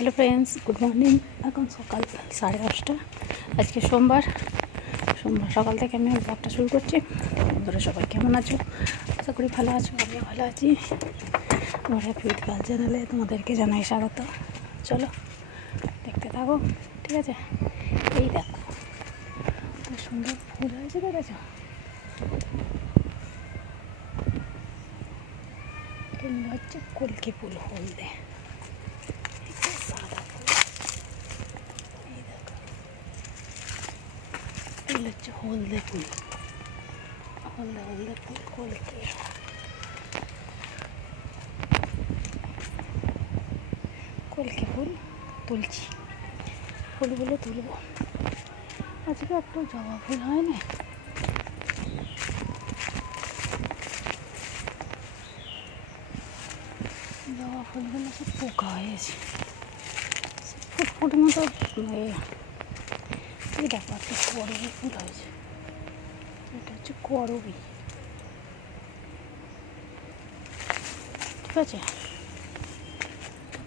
Hello friends, good morning. এখন সকাল সাড়ে দশটা। আজকে সোমবার। সোমবার সকাল থেকে আমি ব্লগটা শুরু করছি। বন্ধুরা সবাই কেমন আছো? আশা করি ভালো আছো, আমিও ভালো আছি। আমার হ্যাপিউড গার্ল চ্যানেলে তোমাদেরকে জানাই স্বাগত। চলো, দেখতে থাকো, ঠিক আছে? এই দেখো সুন্দর ফুল হয়েছে, দেখেছ? হচ্ছে কলকে ফুল, হলদে এটা সাদা ফুল এই দেখো এগুলো হচ্ছে হলদে ফুল, হলদে হলদে ফুল কলকে কলকে ফুল তুলছি, ফুলগুলো তুলবো। আজকে একটু জবা ফুল হয় না জবা ফুলগুলো সব পোকা হয়েছে সব ফুটফুট মতো এই দেখো, একটা করবি হয়েছে এটা হচ্ছে করবি ঠিক আছে?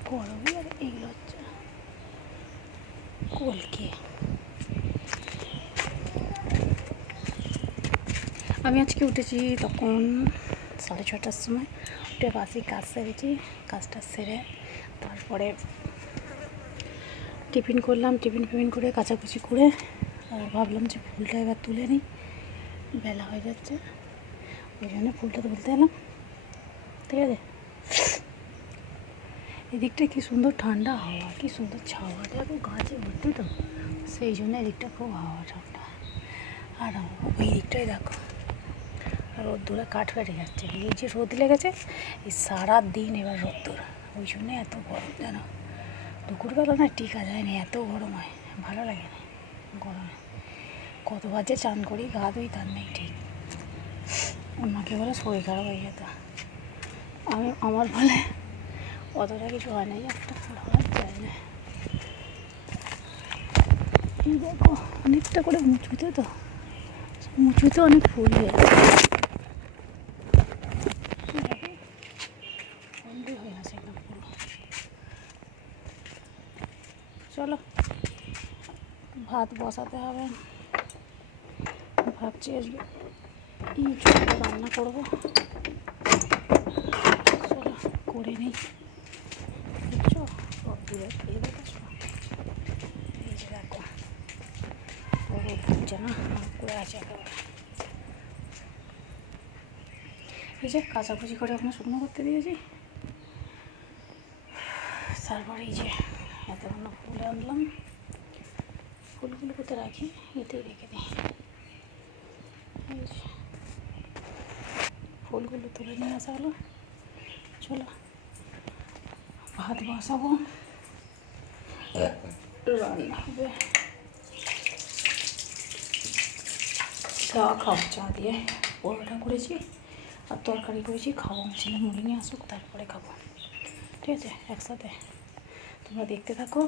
করবি আর এইগুলো হচ্ছে কলকে। আমি আজকে উঠেছি তখন সাড়ে ছটার সময়। উঠে বাসি কাজ সেরেছি, কাজটা সেরে তারপরে টিফিন করলাম, টিফিন ফিফিন করে কাচাকুচি করে, আর ভাবলাম যে ফুলটা এবার তুলে নিই। বেলা হয়ে যাচ্ছে, ওই জন্য ফুলটা তুলতে এলাম। ঠিক আছে? এদিকটা কি সুন্দর ঠান্ডা হাওয়া, কি সুন্দর ছাওয়া। দেখো গাছে ভর্তি তো, সেই জন্য এদিকটা খুব হাওয়া ঠান্ডা। আর ওই দিকটাই দেখো, রোদ্দুরে কাঠ ফেটে যাচ্ছে। এই যে রোদ লেগেছে, এই সারা দিন এবার রোদ্দুর। ওই জন্যে এত গরম যেন দুপুরবেলা না টিকা যায় না এত গরম হয়, ভালো লাগে না গরমে। কতবার যে চান করি, গা ধুই তার নেই ঠিক। আমাকে বলে শরীর খারাপ হয়ে যেত। আমি, আমার বলে অতটা কিছু হয় না একটা ভালো যায় না। দেখো, অনেকটা করে উঁচুতে তো উঁচুতে অনেক ফুল হয়ে আছে বন্ধই হয়ে আছে একদম পুরো চলো ভাত বসাতে হবে। ভাবছি ছোটো রান্না করব। করে নিই। দেখছ করে আছে এই যে কাচাকুচি করে ওখানে শুকনো করতে দিয়েছি। তারপরে এই যে এতগুলো ফুল আনলাম। ফুলগুলো কোথায় রাখি, এতেই রেখে দিই। ফুলগুলো তুলে নিয়ে আসা হলো। চলো, ভাত বসাবো। রান্না হবে। চা খাও, চা দিয়ে পরোটা করেছি আর তরকারি করেছি, খাব ছেলে মুড়ি নিয়ে আসুক, তারপরে খাব। ঠিক আছে, একসাথে তোমরা দেখতে থাকো,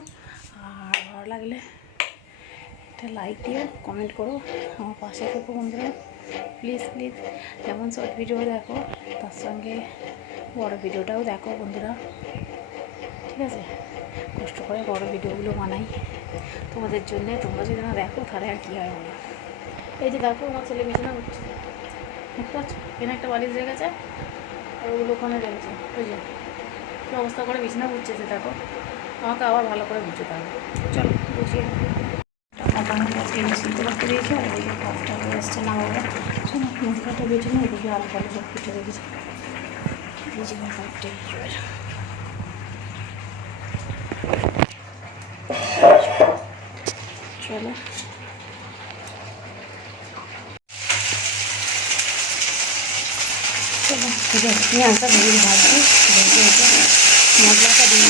আর ভালো লাগলে একটা লাইক দিও কমেন্ট করো, আমার পাশে থাকো বন্ধুরা। প্লিজ প্লিজ যেমন শর্ট ভিডিও দেখো, তার সঙ্গে বড় ভিডিওটাও দেখো বন্ধুরা। ঠিক আছে? কষ্ট করে বড় ভিডিওগুলো বানাই। তোমাদের জন্যে তোমরা যদি না দেখো, তাহলে আর কী হয় বলো? এই যে দেখো, আমার ছেলে বিছানা উঠছে দেখতে পাচ্ছ? এখানে একটা বালিশ রেখেছে, আর ওগুলো ওখানে রেখেছে যে, কী অবস্থা করে বিছানা উঠছে দেখো। আমাকে আবার ভালো করে বুঝতে হবে। চলো, বুঝিয়ে টাকা আমি আজকে সিদ্ধ করতে আর যে ভাতটা হয়ে এসছে না বাবা শোনো মশলাটা বেটে নিয়ে এদিকে আলু ফালু সব কেটে রেখেছি এই যে ব্যাপারটা চলো। পেঁয়াজটা ভেজে এটা মশলাটা দিয়ে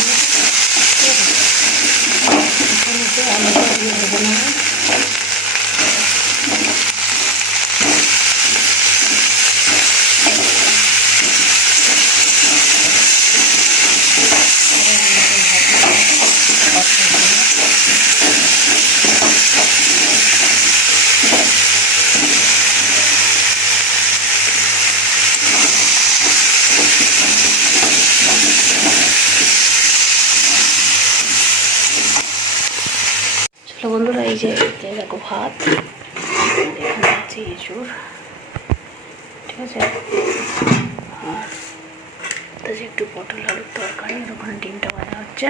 এই যে দেখো ভাত। এখানে আছে এঁচুর। ঠিক আছে? আর তাতে একটু পটল আলুর তরকারি ওখানে ডিমটা ভাজা হচ্ছে।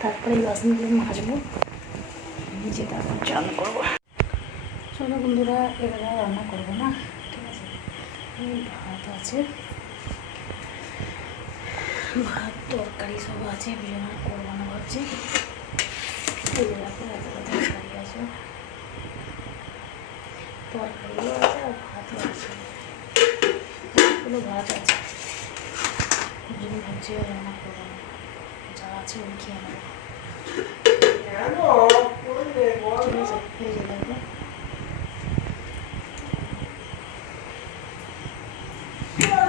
তারপরে লসনগুলো মাজবো নিজে তারপর চাল করব। চলো বন্ধুরা, এবারে রান্না করব না। ঠিক আছে? ভাত আছে। ভাত, তরকারি সব আছে। বিজনা করব না ভাবছি এত তরকারি আছে। তরকারিও আছে আর ভাতও আছে। এগুলো ভাত আছে। যদি ভাবছি রান্না করব যা আছে ওই খেয়ে নেব।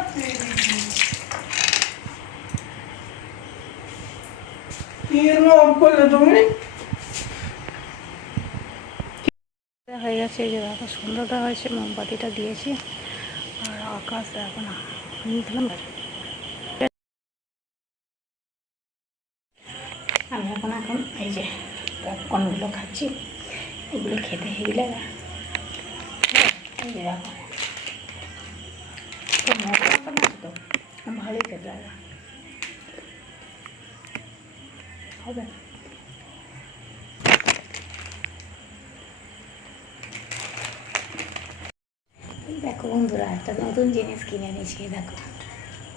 ঠিক আছে এই যে দেখো করলে তুমি? হয়ে গেছে, এই যে দেখো সুন্দরটা হয়েছে, মোমবাতিটা দিয়েছি। আর আকাশ দেখো না আমি এখন এখন এই যে পপকর্নগুলো খাচ্ছি, এগুলো খেতে হেভি লাগে। এই যে দেখো ভালোই খেতে লাগে। হবে দেখো বন্ধুরা, একটা নতুন জিনিস কিনে এনেছি, দেখো।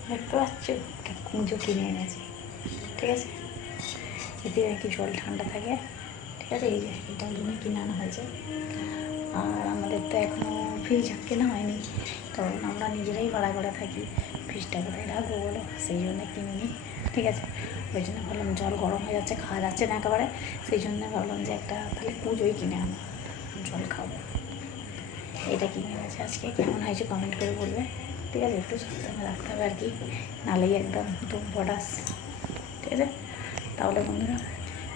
দেখতে পাচ্ছ? একটা কুঁজো কিনে এনেছি, ঠিক আছে? এতে নাকি জল ঠান্ডা থাকে, ঠিক আছে? এই যে এটার জন্য কিনে আনা হয়েছে। আর আমাদের তো এখনও ফ্রিজ কেনা হয়নি কারণ আমরা নিজেরাই ভাড়া করে থাকি। ফ্রিজটা কোথায় রাখব বলো? সেই জন্য কিনে নিই ঠিক আছে? ওই জন্য ভাবলাম জল গরম হয়ে যাচ্ছে, খাওয়া যাচ্ছে না একেবারে। সেই জন্য ভাবলাম যে একটা তাহলে পুজোই কিনে আনো, জল খাব। এটা কিনে এনেছে আজকে? কেমন হয়েছে কমেন্ট করে বলবে। ঠিক আছে, একটু সাবধানে রাখতে হবে আর কি। নালেই একদম দুম পটাস ঠিক আছে? তাহলে বন্ধুরা,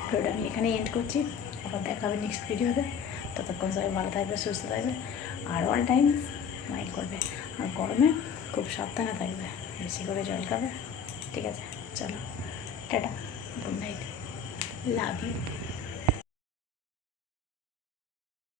ভিডিওটা আমি এখানেই এন্ড করছি। আবার দেখা হবে নেক্সট ভিডিওতে ততক্ষণ সবাই ভালো থাকবে, সুস্থ থাকবে। আর অল টাইম মাইন্ড করবে। আর গরমে খুব সাবধানে থাকবে। বেশি করে জল খাবে। ঠিক আছে? চলো, tata. Good night love you